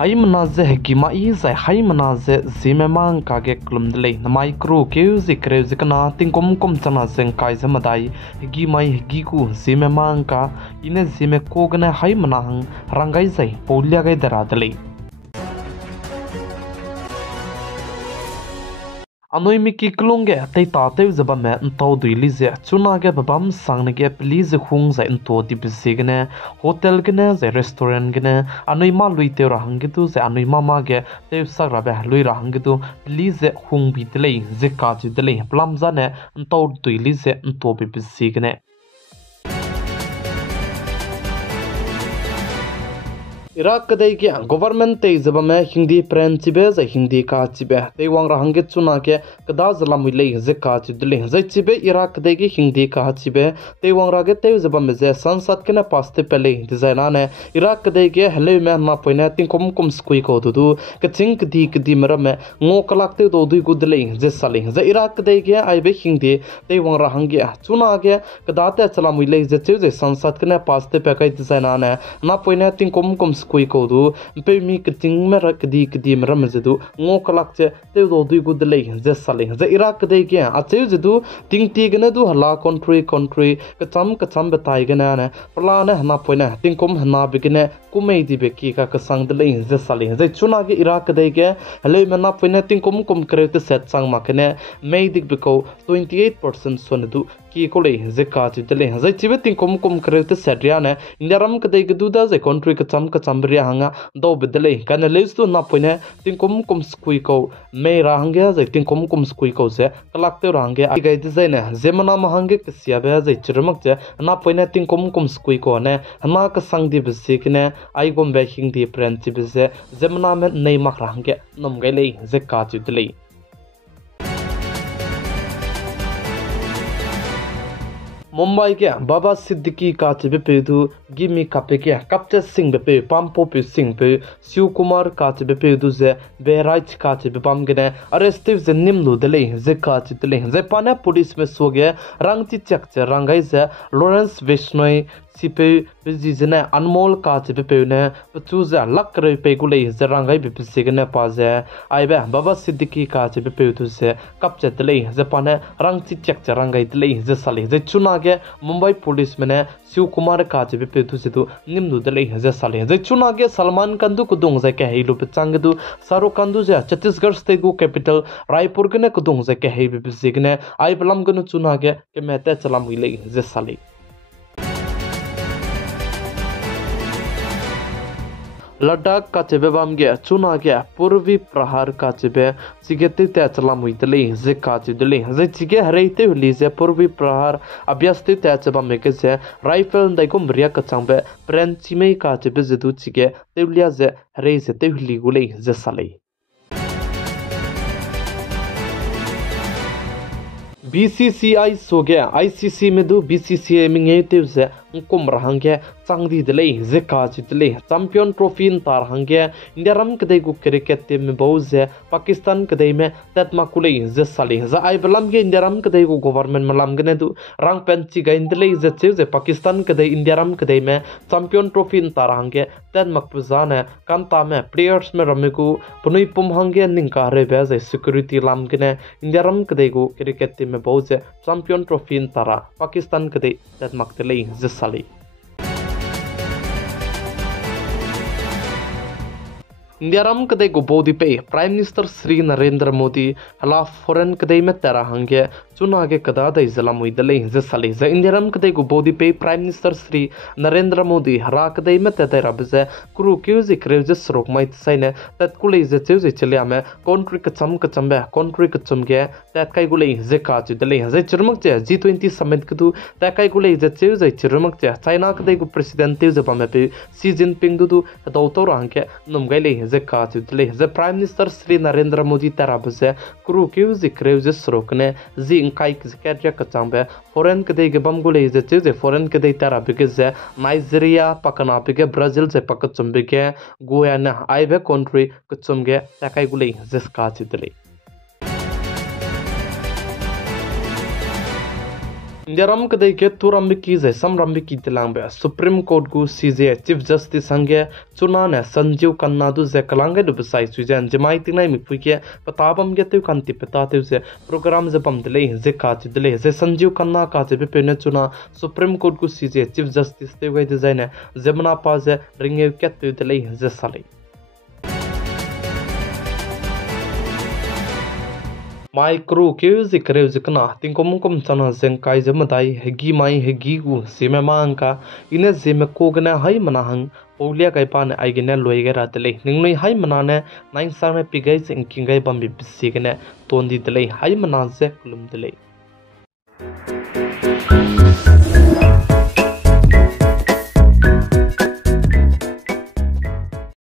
Hai manaze gimai zai hai manaze zimemang kage klumdlei namai kru keu zikre zikana tingkom kom chana zeng kai zamadai gimai giku zimemang ka ine zime kogna hai manahang rangai zai polya gai daradlei Anoi miki klungge tei ta teu zaba me ntau dui lize chuna ge babam sangne ge please khung za into di bisigne hotel gene za restaurant gene anoi ma lui teu rahang ge tu za anoi mama ge teu sagra be lui rahang ge tu please khung bi tlei ze ka ji tlei plam za ne ntau dui lize into bi bisigne Iraq kadai ke government te zaba me hindi principe za hindi ka chibe te wang rahange chuna ke kada zalamui lei ze ka chidle ze chibe Iraq kadai ke hindi ka chibe te wang rage te zaba me ze sansad ke na paste pele designa ne Iraq kadai ke hele me na poina tin kom skui ko du ke ching kdi mera me ngo kalak te do du gudle ze sale ze Iraq kadai ke ai be hindi te wang rahange chuna ke kada te chalamui lei ze che sansad ke na paste pe kai designa ne na poina tin kom skui ko du pe mi kting mera kdi mera mezedu ngo kalak che te do du gud lei ze sale ze Iraq de ke a che zedu ting ti gna du hala country ka cham betai gna ne pla ne na poina ting kom na bigine kumei di beki ka sang de lei ze sale ze chuna ge Iraq de ke hale me na poina ting kom kre te set sang makne mei dik beko 28% sonedu ki ko lei ze ka ti de lei ze chibe ting kom kre te set ya ne indiaram ka de du da ze country ka cham ria hanga do bedele kana leis tu na poine tin kom skui ko me rahangya ze tin kom skui ko se kalak te rahangya ai gai design zemana mahange ksia be ze chirmak che na poine tin kom skui ko ne hama ka sang di bisi kine ai gom be hing di principle ze zemana me nei mak rahangya nom gai lei ze ka chu dele Mumbai ke Baba Siddiqui ka chibe pedu gimi kape ke kapte sing be pampo pe sing pe Shiv Kumar ka chibe pedu ze Behraj ka chibe pam gene arrestive ze nimlu dele ze ka chitele ze pane police me soge rangchi chak che rangai ze Lawrence Vishnoi sipe bizine anmol ka chibe pe ne chu za lakre pe gule ze rangai be pisigene pa ze aibe Baba Siddiqui ka chibe pe tu ze kapche dele ze pane rangchi chak che rangai dele ze sali ze chuna ge Mumbai police mene Shiv Kumar ka chibe pe tu se tu nimnu dele ze sali ze chuna ge Salman Khan du kudung ze ke heilu pe chang du Shahrukh Khan du ze Chhattisgarh state gu capital Raipur ge ne kudung ze ke heibe pisigene ai blam gnu chuna ge ke mete chalam ile ze sali Ladakh ka chibe bam ge chuna ge purvi prahar ka chibe chigete te chalam uitle ze ka chidle ze chige hareite huli ze purvi prahar abhyasti te chaba me ke ze rifle dai kom ria ka changbe pren chime ka chibe ze du chige teulia ze hare ze te huli gule ze sale BCCI so ge ICC में दो BCCI में ये ते से उनको रहंगे चांदी दले जे काज दले चैंपियन ट्रॉफी तार हंगे इंडिया रम कदे को क्रिकेट टीम में बहुत से पाकिस्तान कदे में तत्मा कुले जे साले जे आई बलम के इंडिया रम कदे को गवर्नमेंट मलम गने दु रंग पेंची गइन दले जे पाकिस्तान कदे इंडिया रम कदे में चैंपियन ट्रॉफी तार हंगे तन मकबजान है कांता में प्लेयर्स में रमे को पुनई पुम हंगे निंका रे बे जे सिक्योरिटी लम गने इंडिया रम कदे को क्रिकेट टीम में बहुत से चैंपियन ट्रॉफी तारा पाकिस्तान कदे तन मकतले जे साले India ram kadai go bodi pe Prime Minister Sri Narendra Modi hala foreign kadai me tera hange chuna ge kada dai zalamui dale ze sale ze India ram kadai go bodi pe Prime Minister Sri Narendra Modi hara kadai me tera rabze kuru kyuzi krevze srok mai tsaine tat kulei ze cheuze chele ame country kacham be country kacham ge tat kai gulei ze ka chu dale ze chirmak che G20 summit kudu tat kai gulei ze cheuze chirmak che China kadai go president teuze pame pe Xi Jinping du dautor hange numgai ze ka chu dale ze Prime Minister Sri Narendra Modi tarabze kuru kyuzi krevze srok ne zi kai zikatya kachambe foreign kadai ge bam gulei ze cheuze foreign kadai tarabge ze Nigeria pakana pege Brazil ze pakachumbe ge Guyana aibe country kachumge takai gulei ze ka chu dale इंडियारम कदई के तुरम की जै समरम की तिलांग बे supreme court गु सीजे chief justice संगे चुना ने संजीव कन्ना दु जे कलांगे दु बसाई सुजन जमाई तिनाई मिपुई के पताबम के तु कांति पता ते जे प्रोग्राम जे पम दले जे का च दले जे संजीव कन्ना का जे पेने चुना सुप्रीम कोर्ट गु सीजे चीफ जस्टिस ते वे डिजाइन जमना पाज रिंगे के तु दले जे साले माइक्रो के जिक्रे जिकना तिंकोमुकुम चना जेंकाई जमदाई हेगी माई हेगी गु सिमे मांका इने जिमे कोगना हाई मनाहंग पौलिया कैपाने आइगने लोइगे रातले निंगनई हाई मनाने नाइन साने पिगै सिंकिंगै बम्बि बिसिगने तोंदी दले हाई मनाजे कुलुम दले